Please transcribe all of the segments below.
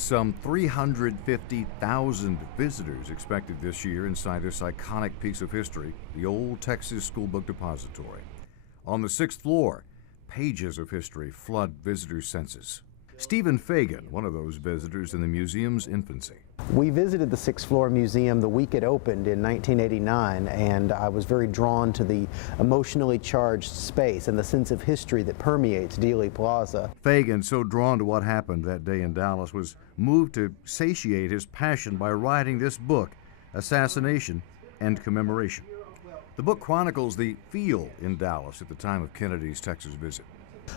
Some 350,000 visitors expected this year inside this iconic piece of history, the old Texas School Book Depository. On the 6th floor, pages of history flood visitors' senses. Stephen Fagan, one of those visitors in the museum's infancy. We visited the 6th floor museum the week it opened in 1989, and I was very drawn to the emotionally charged space and the sense of history that permeates Dealey Plaza. Fagan, so drawn to what happened that day in Dallas, was moved to satiate his passion by writing this book, Assassination and Commemoration. The book chronicles the feel in Dallas at the time of Kennedy's Texas visit.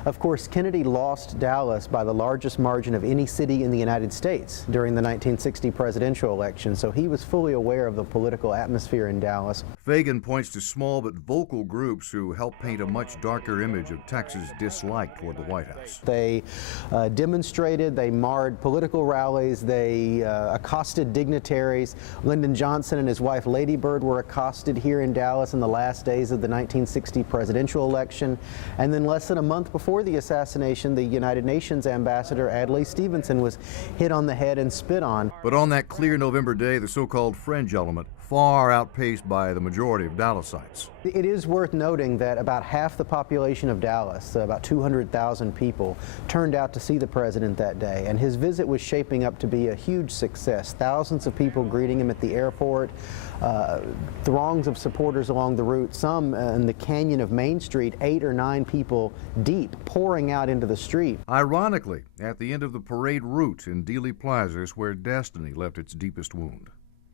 Of course, Kennedy lost Dallas by the largest margin of any city in the United States during the 1960 presidential election, so he was fully aware of the political atmosphere in Dallas. Fagan points to small but vocal groups who helped paint a much darker image of Texas' dislike toward the White House. They demonstrated, they marred political rallies, they accosted dignitaries. Lyndon Johnson and his wife Lady Bird were accosted here in Dallas in the last days of the 1960 presidential election, and then less than a month before the assassination, the United Nations ambassador Adlai Stevenson was hit on the head and spit on. But on that clear November day, the so-called fringe element far outpaced by the majority of Dallasites. It is worth noting that about half the population of Dallas, about 200,000 people, turned out to see the president that day, and his visit was shaping up to be a huge success. Thousands of people greeting him at the airport, throngs of supporters along the route, some in the canyon of Main Street, 8 or 9 people deep, pouring out into the street. Ironically, at the end of the parade route in Dealey Plaza is where destiny left its deepest wound.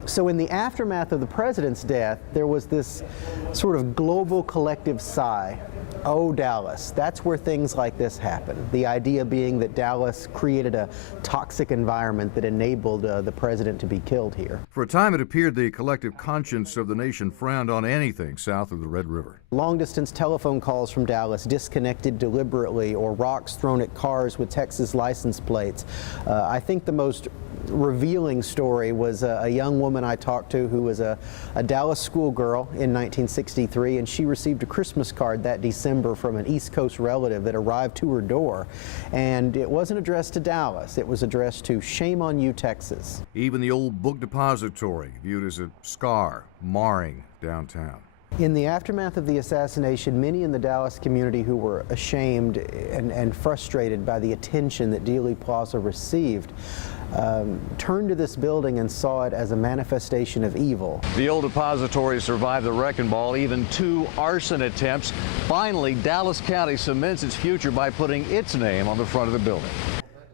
So in the aftermath of the president's death, there was this sort of global collective sigh. Oh, Dallas, that's where things like this happen. The idea being that Dallas created a toxic environment that enabled the president to be killed here. For a time, it appeared the collective conscience of the nation frowned on anything south of the Red River. Long-distance telephone calls from Dallas disconnected deliberately, or rocks thrown at cars with Texas license plates. I think the most revealing story was a young woman I talked to who was a Dallas schoolgirl in 1963, and she received a Christmas card that December from an East Coast relative that arrived to her door, and it wasn't addressed to Dallas, it was addressed to "Shame on You, Texas." Even the old book depository viewed as a scar marring downtown. In the aftermath of the assassination, many in the Dallas community who were ashamed and frustrated by the attention that Dealey Plaza received turned to this building and saw it as a manifestation of evil. The old depository survived the wrecking ball, even 2 arson attempts. Finally, Dallas County cements its future by putting its name on the front of the building.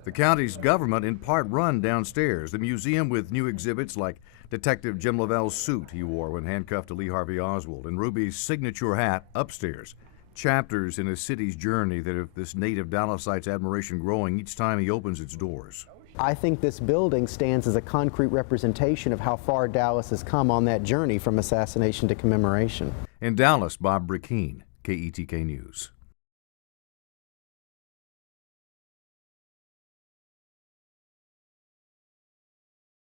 The county's government in part run downstairs. The museum with new exhibits like Detective Jim Lavelle's suit he wore when handcuffed to Lee Harvey Oswald and Ruby's signature hat upstairs. Chapters in a city's journey that have this native Dallasite's admiration growing each time he opens its doors. I think this building stands as a concrete representation of how far Dallas has come on that journey from assassination to commemoration. In Dallas, Bob Brickeen, KETK News.